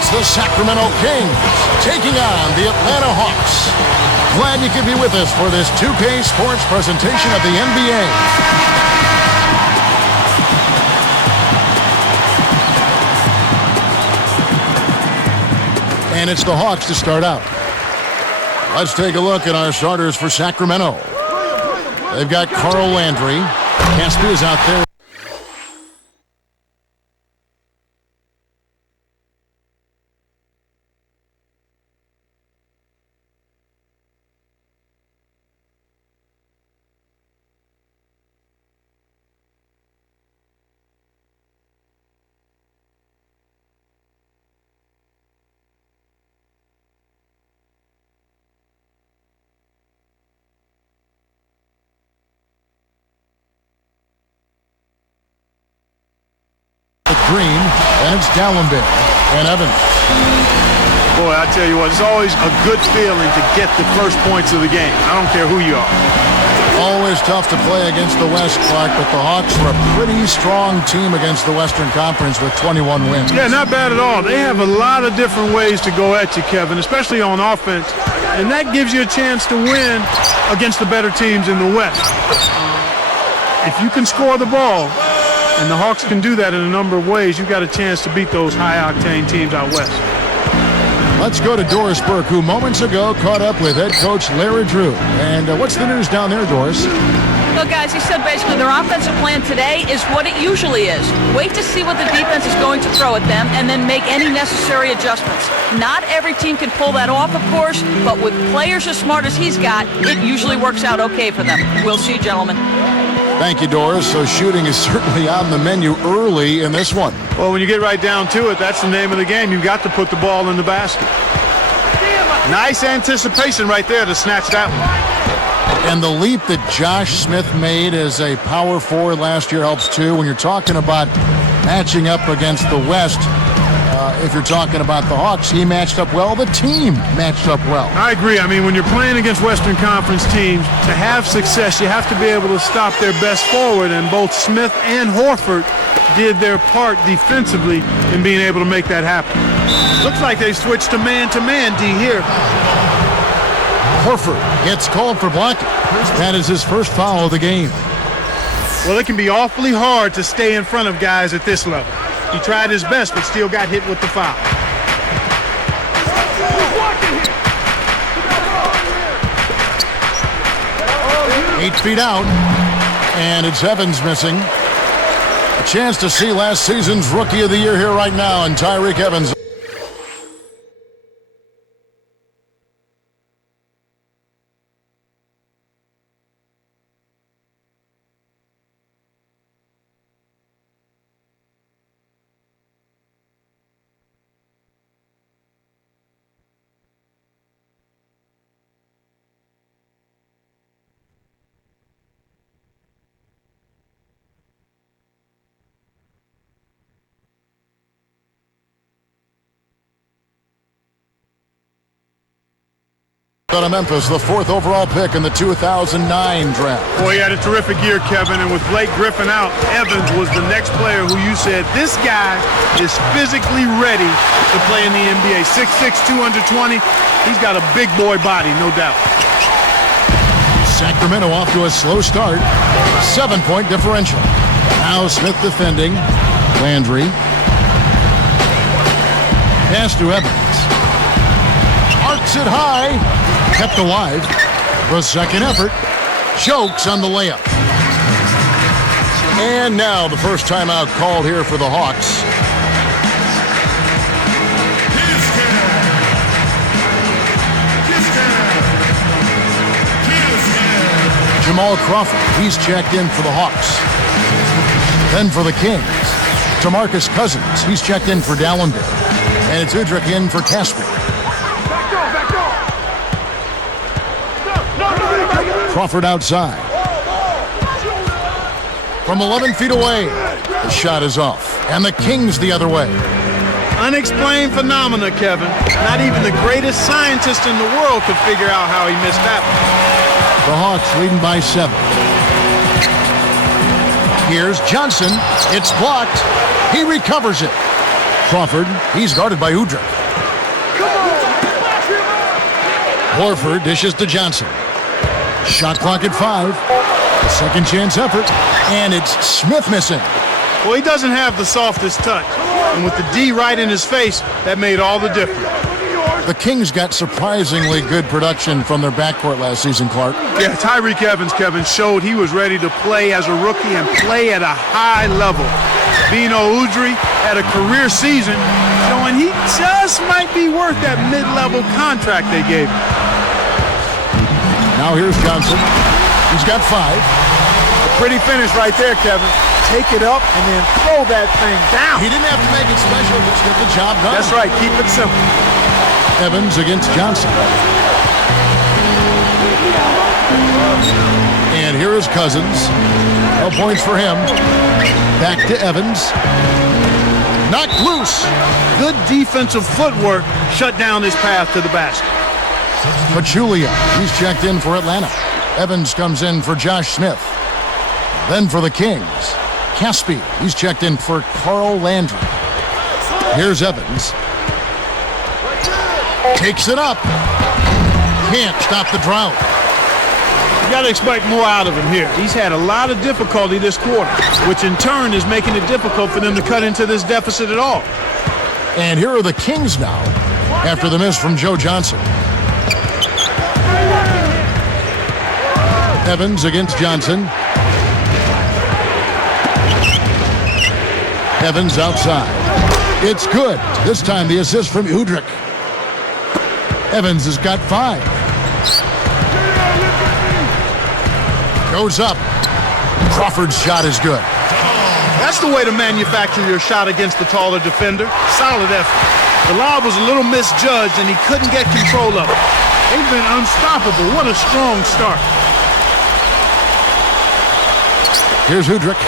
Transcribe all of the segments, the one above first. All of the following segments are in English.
It's the Sacramento Kings taking on the Atlanta Hawks. Glad you could be with us for this 2K Sports presentation of the NBA. And it's the Hawks to start out. Let's take a look at our starters for Sacramento. They've got Carl Landry. Caspi is out there. Green, and it's Dallenberg and Evans. Boy, I tell you what, it's always a good feeling to get the first points of the game. I don't care who you are. Always tough to play against the West, Clark, but the Hawks were a pretty strong team against the Western Conference with 21 wins. Yeah, not bad at all. They have a lot of different ways to go at you, Kevin, especially on offense, and that gives you a chance to win against the better teams in the West. If you can score the ball, and the Hawks can do that in a number of ways, you've got a chance to beat those high-octane teams out west. Let's go to Doris Burke, who moments ago caught up with head coach Larry Drew. And what's the news down there, Doris? Well, guys, he said basically their offensive plan today is what it usually is. Wait to see what the defense is going to throw at them and then make any necessary adjustments. Not every team can pull that off, of course, but with players as smart as he's got, it usually works out okay for them. We'll see, gentlemen. Thank you, Doris. So shooting is certainly on the menu early in this one. Well, when you get right down to it, that's the name of the game. You've got to put the ball in the basket. Nice anticipation right there to snatch that one. And the leap that Josh Smith made as a power forward last year helps too. When you're talking about matching up against the West, if you're talking about the Hawks, he matched up well. The team matched up well. I agree. I mean, when you're playing against Western Conference teams, to have success, you have to be able to stop their best forward, and both Smith and Horford did their part defensively in being able to make that happen. Looks like they switched to man-to-man, D, here. Horford gets called for blocking. That is his first foul of the game. Well, it can be awfully hard to stay in front of guys at this level. He tried his best, but still got hit with the foul. 8 feet out, and it's Evans missing. A chance to see last season's Rookie of the Year here right now, and Tyreke Evans. Out of Memphis, the 4th overall pick in the 2009 draft. Boy, he had a terrific year, Kevin, and with Blake Griffin out, Evans was the next player who you said, this guy is physically ready to play in the NBA. 6'6", 220. He's got a big boy body, no doubt. Sacramento off to a slow start. 7-point differential. Now Smith defending. Landry. Pass to Evans. Arcs it high. Kept alive. The second effort. Chokes on the layup. And now the first timeout called here for the Hawks. Jamal Crawford, he's checked in for the Hawks. Then for the Kings, DeMarcus Cousins, he's checked in for Dallenberg. And it's Udrich in for Caspi. Crawford outside. From 11 feet away, the shot is off. And the Kings the other way. Unexplained phenomena, Kevin. Not even the greatest scientist in the world could figure out how he missed that one. The Hawks leading by 7. Here's Johnson. It's blocked. He recovers it. Crawford, he's guarded by Udrih. Horford dishes to Johnson. Shot clock at 5. A second chance effort, and it's Smith missing. Well, he doesn't have the softest touch, and with the D right in his face, that made all the difference. The Kings got surprisingly good production from their backcourt last season, Clark. Yeah, Tyreke Evans, Kevin, showed he was ready to play as a rookie and play at a high level. Bino Udrih had a career season, showing he just might be worth that mid-level contract they gave him. Now here's Johnson. He's got 5. A pretty finish right there, Kevin. Take it up and then throw that thing down. He didn't have to make it special, just get the job done. That's right. Keep it simple. Evans against Johnson. And here is Cousins. No points for him. Back to Evans. Knocked loose. Good defensive footwork shut down his path to the basket. Pachulia, he's checked in for Atlanta. Evans comes in for Josh Smith. Then for the Kings, Caspi, he's checked in for Carl Landry. Here's Evans. Takes it up. Can't stop the drought. You got to expect more out of him here. He's had a lot of difficulty this quarter, which in turn is making it difficult for them to cut into this deficit at all. And here are the Kings now, after the miss from Joe Johnson. Evans against Johnson. Evans outside. It's good. This time the assist from Udrih. Evans has got 5. Goes up. Crawford's shot is good. That's the way to manufacture your shot against the taller defender. Solid effort. The lob was a little misjudged and he couldn't get control of it. They've been unstoppable. What a strong start. Here's Udrih.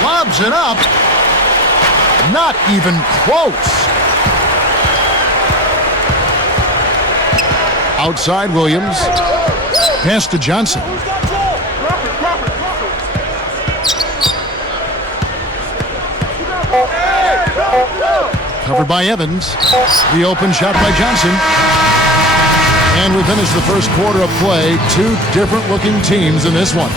Lobs it up. Not even close. Outside Williams. Pass to Johnson. Covered by Evans. The open shot by Johnson. And we finish the first quarter of play. 2 different looking teams in this one.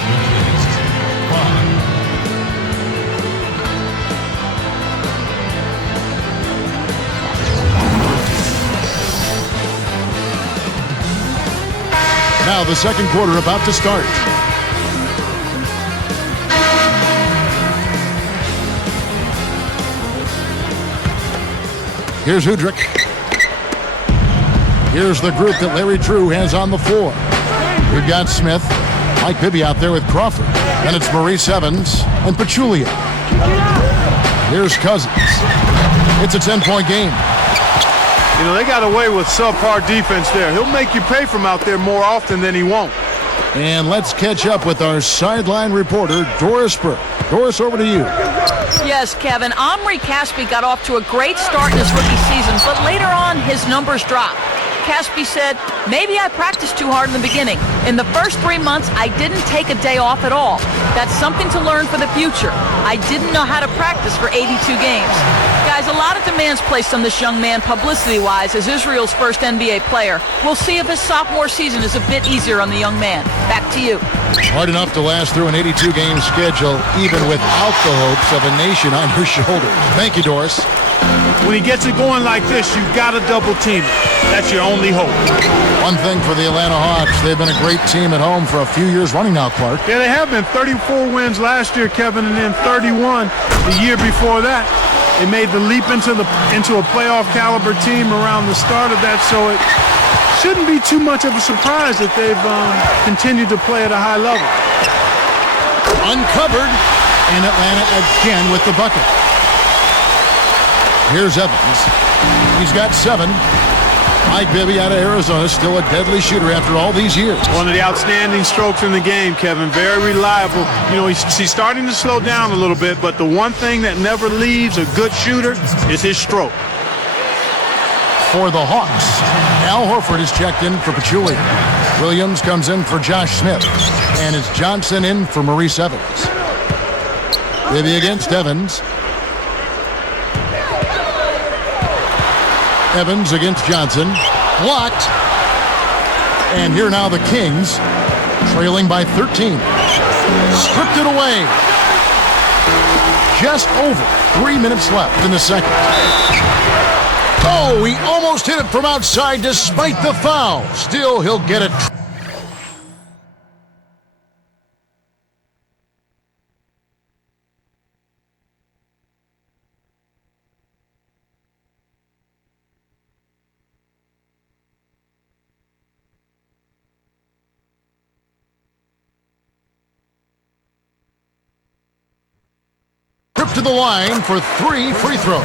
Now the second quarter about to start. Here's Udrih. Here's the group that Larry Drew has on the floor. We've got Smith, Mike Bibby out there with Crawford. Then it's Maurice Evans and Pachulia. Here's Cousins. It's a 10-point game. You know, they got away with subpar defense there. He'll make you pay from out there more often than he won't. And let's catch up with our sideline reporter, Doris Burke. Doris, over to you. Yes, Kevin. Omri Caspi got off to a great start in his rookie season, but later on, his numbers dropped. Caspi said, maybe I practiced too hard in the beginning. In the first 3 months, I didn't take a day off at all. That's something to learn for the future. I didn't know how to practice for 82 games. Guys, a lot of demands placed on this young man publicity-wise as Israel's first NBA player. We'll see if his sophomore season is a bit easier on the young man. Back to you. Hard enough to last through an 82-game schedule, even without the hopes of a nation on your shoulders. Thank you, Doris. When he gets it going like this, you've got to double team it. That's your only hope. One thing for the Atlanta Hawks, they've been a great team at home for a few years running now, Clark. Yeah, they have been. 34 wins last year, Kevin, and then 31 the year before that. They made the leap into a playoff caliber team around the start of that, so it shouldn't be too much of a surprise that they've continued to play at a high level. Uncovered, and Atlanta again with the bucket. Here's Evans. He's got 7. Mike Bibby out of Arizona, still a deadly shooter after all these years. One of the outstanding strokes in the game, Kevin. Very reliable. You know, he's starting to slow down a little bit, but the one thing that never leaves a good shooter is his stroke. For the Hawks, Al Horford is checked in for Pachulia. Williams comes in for Josh Smith. And it's Johnson in for Maurice Evans. Bibby against Evans. Evans against Johnson. Blocked. And here now the Kings, trailing by 13. Stripped it away. Just over 3 minutes left in the second. Oh, he almost hit it from outside despite the foul. Still, he'll get it. Trip to the line for 3 free throws.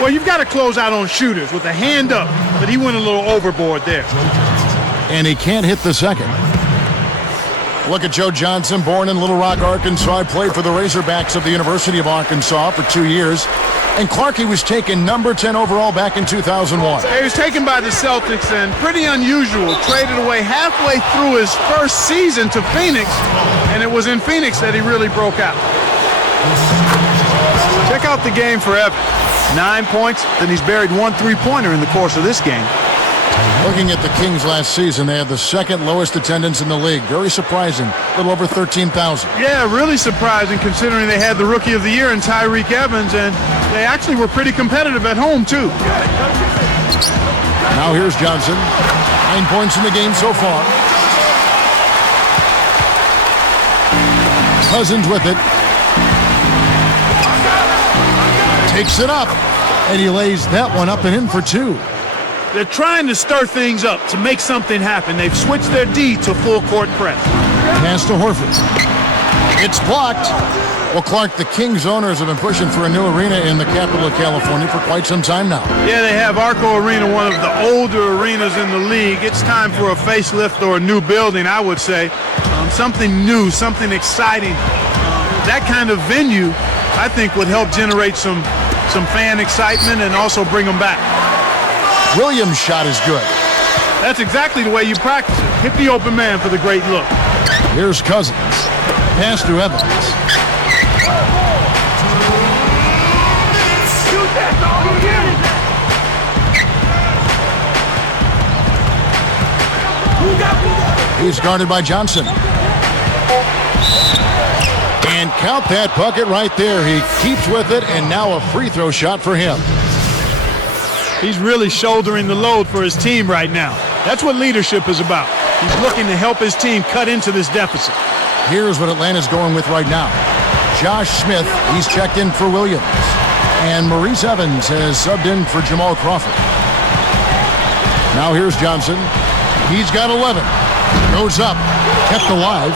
Well, you've got to close out on shooters with a hand up, but he went a little overboard there. And he can't hit the second. Look at Joe Johnson, born in Little Rock, Arkansas. Played for the Razorbacks of the University of Arkansas for 2 years. And Clarkie was taken number 10 overall back in 2001. He was taken by the Celtics and pretty unusual. Traded away halfway through his first season to Phoenix, and it was in Phoenix that he really broke out. Check out the game for Evans. 9 points, then he's buried 1 3-pointer in the course of this game. Looking at the Kings last season, they had the second lowest attendance in the league. Very surprising. A little over 13,000. Yeah, really surprising considering they had the Rookie of the Year in Tyreke Evans, and they actually were pretty competitive at home, too. Now here's Johnson. 9 points in the game so far. Cousins with it. Takes it up, and he lays that one up and in for 2. They're trying to stir things up to make something happen. They've switched their D to full court press. Pass to Horford. It's blocked. Well, Clark, the Kings owners have been pushing for a new arena in the capital of California for quite some time now. Yeah, they have Arco Arena, one of the older arenas in the league. It's time for a facelift or a new building, I would say. Something new, something exciting. That kind of venue, I think, would help generate some fan excitement and also bring them back. Williams' shot is good. That's exactly the way you practice it. Hit the open man for the great look. Here's Cousins. Pass to Evans. He's guarded by Johnson. And count that bucket right there. He keeps with it, and now a free throw shot for him. He's really shouldering the load for his team right now. That's what leadership is about. He's looking to help his team cut into this deficit. Here's what Atlanta's going with right now. Josh Smith, he's checked in for Williams. And Maurice Evans has subbed in for Jamal Crawford. Now here's Johnson. He's got 11. Goes up. Kept alive.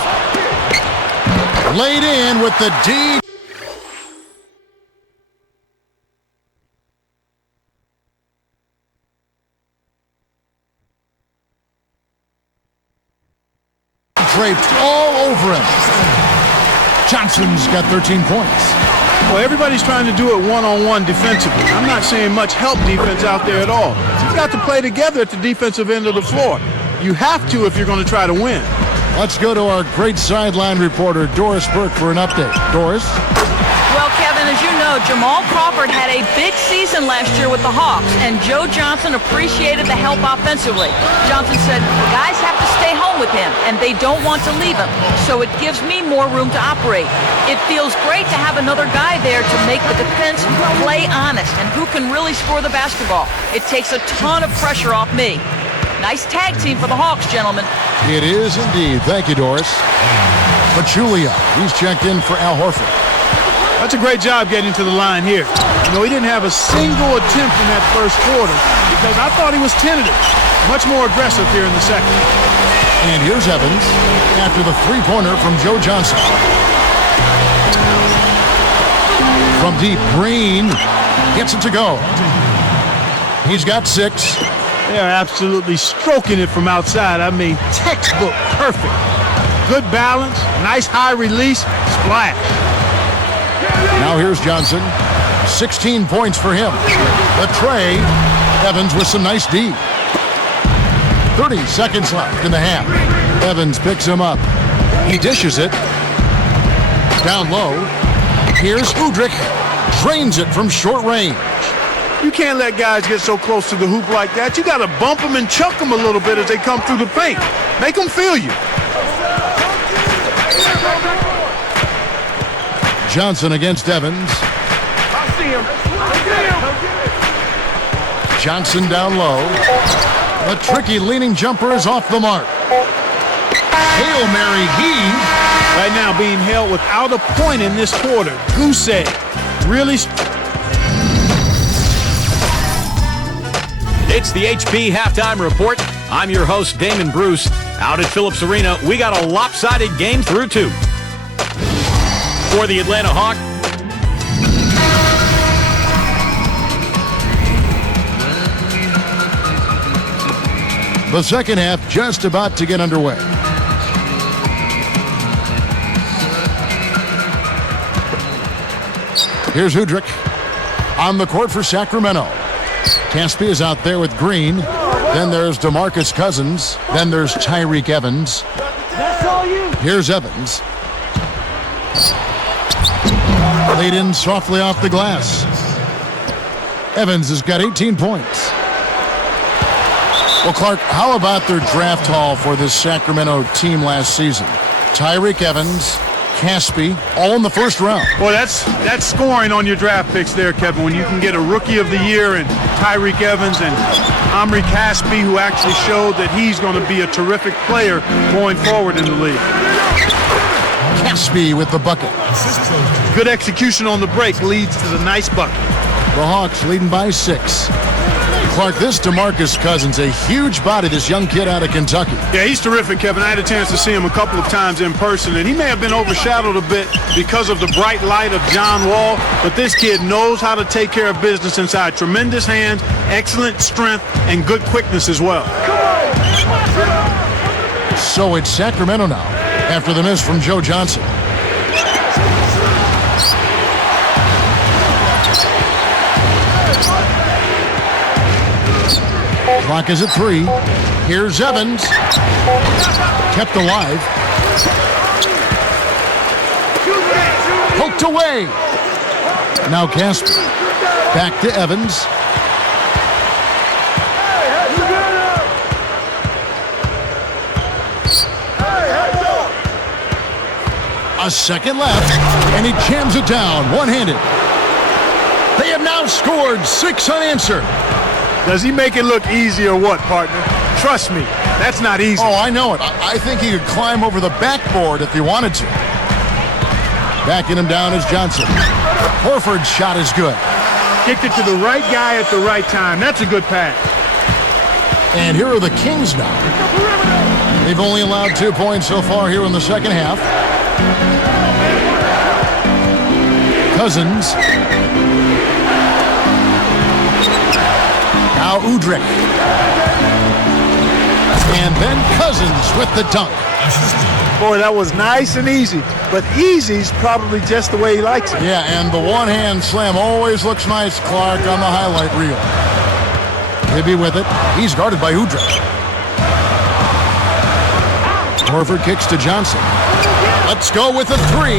Laid in with the D. Draped all over him. Johnson's got 13 points. Well, everybody's trying to do it one-on-one defensively. I'm not seeing much help defense out there at all. You've got to play together at the defensive end of the floor. You have to if you're going to try to win. Let's go to our great sideline reporter, Doris Burke, for an update. Doris? Well, Kevin, as you know, Jamal Crawford had a big season last year with the Hawks, and Joe Johnson appreciated the help offensively. Johnson said, the guys have to stay home with him, and they don't want to leave him, so it gives me more room to operate. It feels great to have another guy there to make the defense play honest, and who can really score the basketball. It takes a ton of pressure off me. Nice tag team for the Hawks, gentlemen. It is indeed. Thank you, Doris. Pachulia, he's checked in for Al Horford. That's a great job getting to the line here. You know, he didn't have a single attempt in that first quarter because I thought he was tentative. Much more aggressive here in the second. And here's Evans after the three-pointer from Joe Johnson. From deep, Green gets it to go. He's got 6. They're absolutely stroking it from outside. I mean, textbook perfect. Good balance, nice high release, splash. Now here's Johnson. 16 points for him. The tray. Evans with some nice D. 30 seconds left in the half. Evans picks him up. He dishes it. Down low. Here's Udrich. Drains it from short range. You can't let guys get so close to the hoop like that. You got to bump them and chuck them a little bit as they come through the paint. Make them feel you. Johnson against Evans. I see him. Johnson down low. A tricky leaning jumper is off the mark. Hail Mary heave. Right now being held without a point in this quarter. Goose egg. Really. It's the HP Halftime Report. I'm your host, Damon Bruce. Out at Phillips Arena, we got a lopsided game through 2. For the Atlanta Hawks, The second half just about to get underway. Here's Udrich on the court for Sacramento. Caspy is out there with Green. Then there's DeMarcus Cousins. Then there's Tyreke Evans. Here's Evans. Laid in softly off the glass. Evans has got 18 points. Well, Clark, how about their draft haul for this Sacramento team last season? Tyreke Evans, Caspy, all in the first round. Well, that's scoring on your draft picks there, Kevin, when you can get a Rookie of the Year and Tyreke Evans and Omri Caspy, who actually showed that he's going to be a terrific player going forward in the league. Caspy with the bucket. Good execution on the break leads to the nice bucket. The Hawks leading by 6. Clark, this DeMarcus Cousins, a huge body, this young kid out of Kentucky. Yeah, he's terrific, Kevin. I had a chance to see him a couple of times in person, and he may have been overshadowed a bit because of the bright light of John Wall, but this kid knows how to take care of business inside. Tremendous hands, excellent strength, and good quickness as well. So it's Sacramento now, after the miss from Joe Johnson. Clock is at 3. Here's Evans. Kept alive. Poked away. Now Casper. Back to Evans. A second left, and he jams it down one-handed. They have now scored 6 unanswered. Does he make it look easy or what, partner? Trust me, that's not easy. Oh, I know it. I think he could climb over the backboard if he wanted to. Backing him down is Johnson. Horford's shot is good. Kicked it to the right guy at the right time. That's a good pass. And here are the Kings now. They've only allowed 2 points so far here in the second half. Cousins. Now Udrich. And then Cousins with the dunk. Boy, that was nice and easy. But easy's probably just the way he likes it. Yeah, and the one-hand slam always looks nice, Clark, on the highlight reel. Hibby with it. He's guarded by Udrich. Horford kicks to Johnson. Let's go with a 3.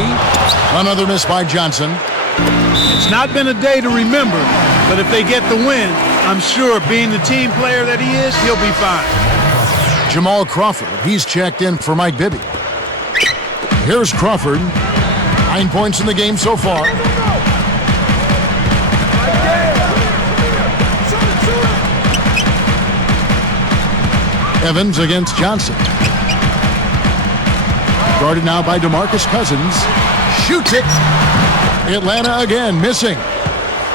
Another miss by Johnson. It's not been a day to remember, but if they get the win, I'm sure being the team player that he is, he'll be fine. Jamal Crawford, he's checked in for Mike Bibby. Here's Crawford. 9 points in the game so far. Evans against Johnson. Guarded now by DeMarcus Cousins. Shoots it. Atlanta again missing.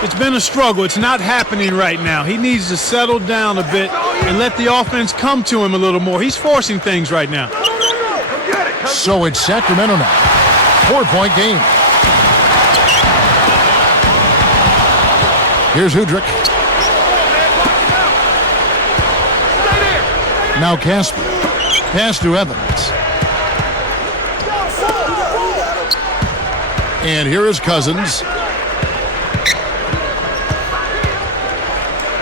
It's been a struggle. It's not happening right now. He needs to settle down a bit and let the offense come to him a little more. He's forcing things right now. So it's Sacramento now. 4-point game. Here's Udrich. Now Casper. Pass to Evans. And here is Cousins.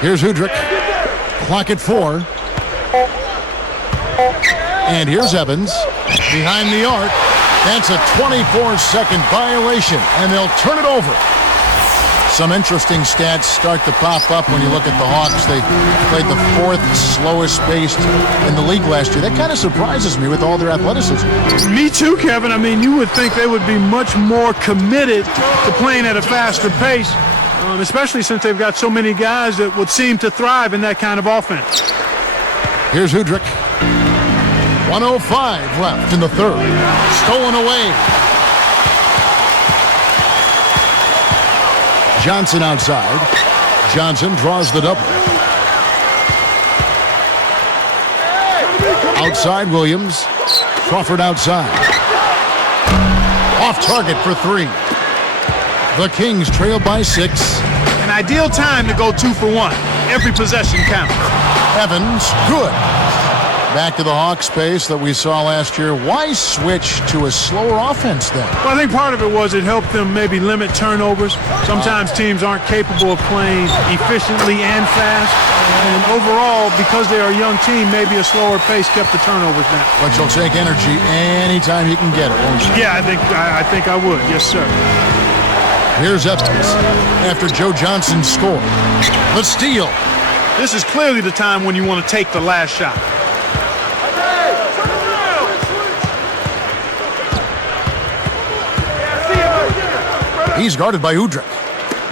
Here's Udrich. Clock at 4. And here's Evans. Behind the arc. That's a 24-second violation, and they'll turn it over. Some interesting stats start to pop up when you look at the Hawks. They played the 4th slowest pace in the league last year. That kind of surprises me with all their athleticism. Me too, Kevin. I mean, you would think they would be much more committed to playing at a faster pace, especially since they've got so many guys that would seem to thrive in that kind of offense. Here's Udrich. 1:05 left in the 3rd. Stolen away. Johnson outside. Johnson draws the double. Outside Williams. Crawford outside. Off target for 3. The Kings trail by 6. An ideal time to go 2 for 1. Every possession counts. Evans, good. Back to the Hawks pace that we saw last year. Why switch to a slower offense then? Well, I think part of it was it helped them maybe limit turnovers. Sometimes teams aren't capable of playing efficiently and fast. And overall, because they are a young team, maybe a slower pace kept the turnovers down. But you'll take energy anytime you can get it, won't you? Yeah, I think I would. Yes, sir. Here's Evans after Joe Johnson scored. The steal. This is clearly the time when you want to take the last shot. He's guarded by Udrich.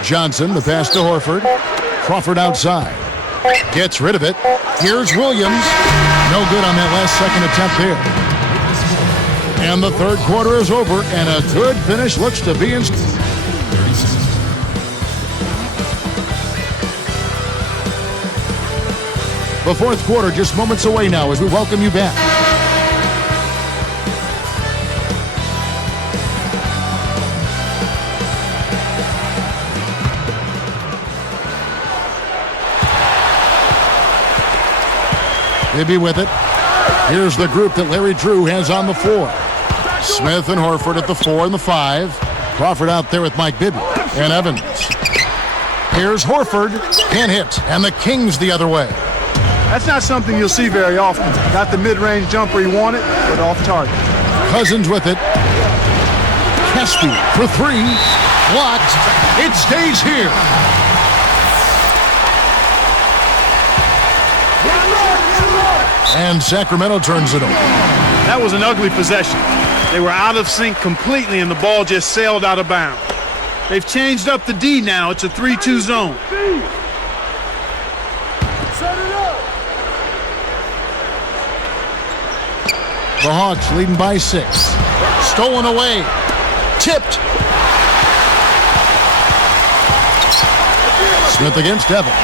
Johnson, the pass to Horford. Crawford outside. Gets rid of it. Here's Williams. No good on that last second attempt there. And the 3rd quarter is over, and a good finish looks to be in. The 4th quarter just moments away now as we welcome you back. He'll be with it. Here's the group that Larry Drew has on the floor. Smith and Horford at the 4 and the 5. Crawford out there with Mike Bibby and Evans. Here's Horford. Can't hit. And the Kings the other way. That's not something you'll see very often. Got the mid-range jumper he wanted, but off target. Cousins with it. Caspi for 3. Blocked. It stays here. And Sacramento turns it over. That was an ugly possession. They were out of sync completely, and the ball just sailed out of bounds. They've changed up the D now. It's a 3-2 zone. The Hawks leading by 6. Stolen away. Tipped. Smith against Evans.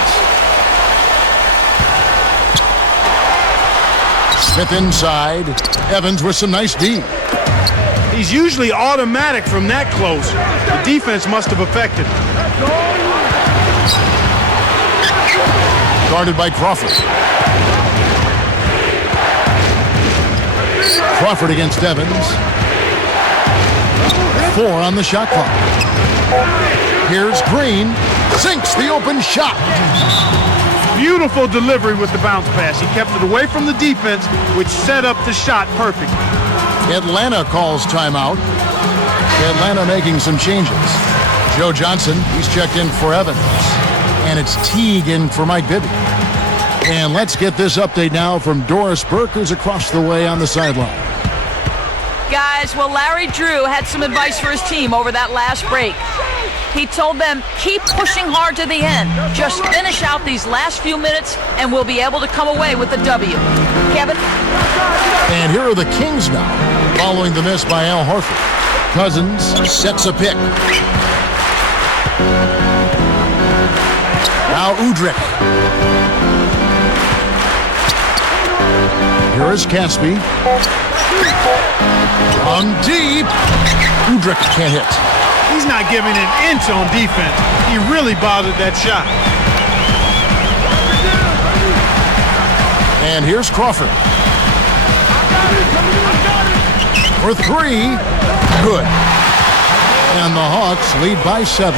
Smith inside. Evans with some nice D. He's usually automatic from that close. The defense must have affected him. Guarded by Crawford. Crawford against Evans. 4 on the shot clock. Here's Green. Sinks the open shot. Beautiful delivery with the bounce pass. He kept it away from the defense, which set up the shot perfectly. Atlanta calls timeout. Atlanta making some changes. Joe Johnson, he's checked in for Evans. And it's Teague in for Mike Bibby. And let's get this update now from Doris Burke, who's across the way on the sideline. Guys, well, Larry Drew had some advice for his team over that last break. He told them, keep pushing hard to the end. Just finish out these last few minutes, and we'll be able to come away with the W. Kevin? And here are the Kings now, following the miss by Al Horford. Cousins sets a pick. Now Udrich. Here is Caspi. On deep. Udrich can't hit. He's not giving an inch on defense. He really bothered that shot. And here's Crawford. For three. Good. And the Hawks lead by 7.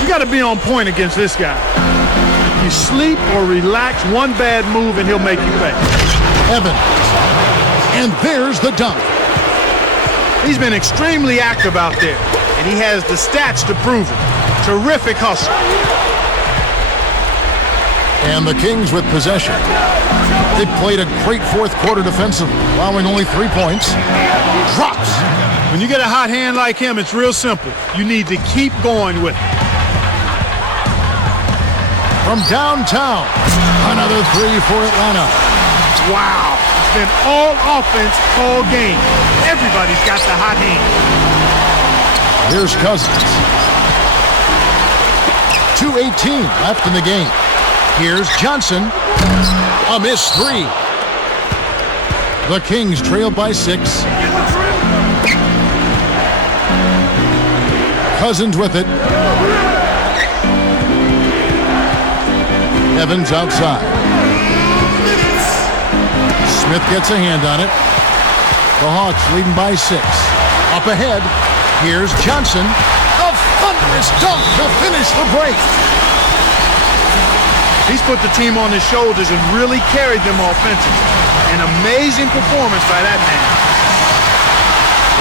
You got to be on point against this guy. If you sleep or relax, one bad move and he'll make you pay. Evans. And there's the dunk. He's been extremely active out there, and he has the stats to prove it. Terrific hustle. And the Kings with possession. They played a great fourth quarter defensively, allowing only 3 points. Drops. When you get a hot hand like him, it's real simple. You need to keep going with it. From downtown, another 3 for Atlanta. Wow. It's been all offense all game. Everybody's got the hot hand. Here's Cousins. 2:18 left in the game. Here's Johnson. A missed 3. The Kings trail by 6. Cousins with it. Evans outside. Smith gets a hand on it. The Hawks leading by 6. Up ahead, here's Johnson. A thunderous dunk to finish the break. He's put the team on his shoulders and really carried them offensively. An amazing performance by that man.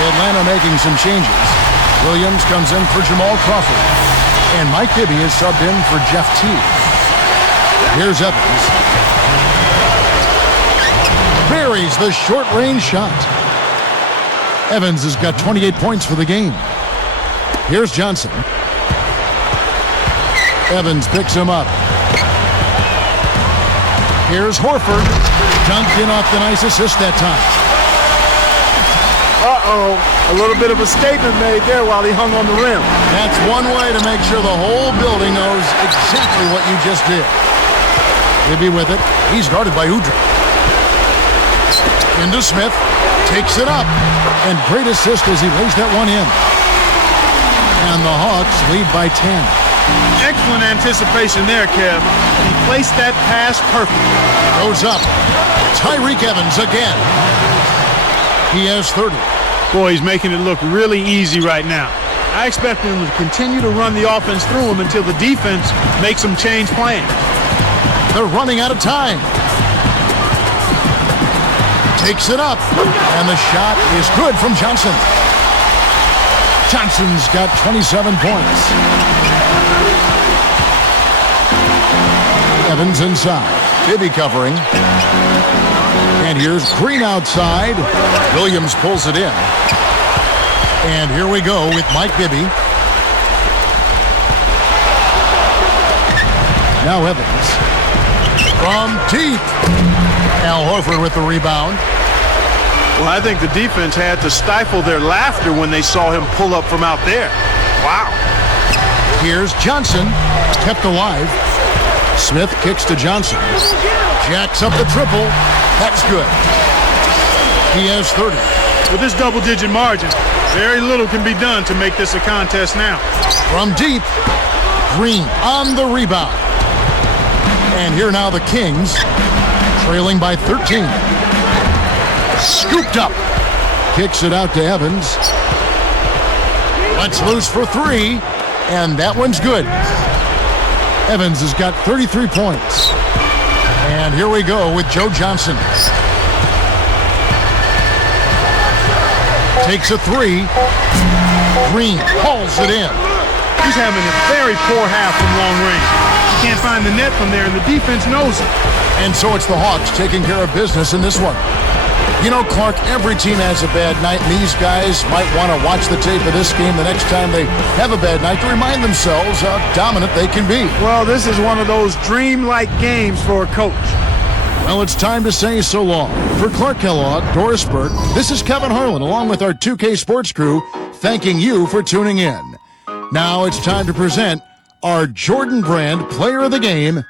Atlanta making some changes. Williams comes in for Jamal Crawford. And Mike Bibby is subbed in for Jeff Teague. Here's Evans. Buries the short-range shot. Evans has got 28 points for the game. Here's Johnson. Evans picks him up. Here's Horford. Dunked in off the nice assist that time. Uh-oh. A little bit of a statement made there while he hung on the rim. That's one way to make sure the whole building knows exactly what you just did. Bibby with it. He's guarded by Udrih. Into Smith. Takes it up. And great assist as he lays that one in. And the Hawks lead by 10. Excellent anticipation there, Kev. He placed that pass perfectly. Goes up. Tyreke Evans again. He has 30. Boy, he's making it look really easy right now. I expect him to continue to run the offense through him until the defense makes him change plans. They're running out of time. Takes it up. And the shot is good from Johnson. Johnson's got 27 points. Evans inside. Bibby covering. And here's Green outside. Williams pulls it in. And here we go with Mike Bibby. Now Evans. From deep. Al Horford with the rebound. Well, I think the defense had to stifle their laughter when they saw him pull up from out there. Wow. Here's Johnson. Kept alive. Smith kicks to Johnson. Jacks up the triple. That's good. He has 30. With this double-digit margin, very little can be done to make this a contest now. From deep, Green on the rebound. And here now the Kings, trailing by 13. Scooped up. Kicks it out to Evans. Lets loose for 3. And that one's good. Evans has got 33 points. And here we go with Joe Johnson. Takes a 3. Green hauls it in. He's having a very poor half from long range. He can't find the net from there, and the defense knows it. And so it's the Hawks taking care of business in this one. You know, Clark, every team has a bad night, and these guys might want to watch the tape of this game the next time they have a bad night to remind themselves how dominant they can be. Well, this is one of those dream-like games for a coach. Well, it's time to say so long. For Clark Kellogg, Doris Burke, this is Kevin Harlan, along with our 2K Sports crew, thanking you for tuning in. Now it's time to present our Jordan Brand Player of the Game,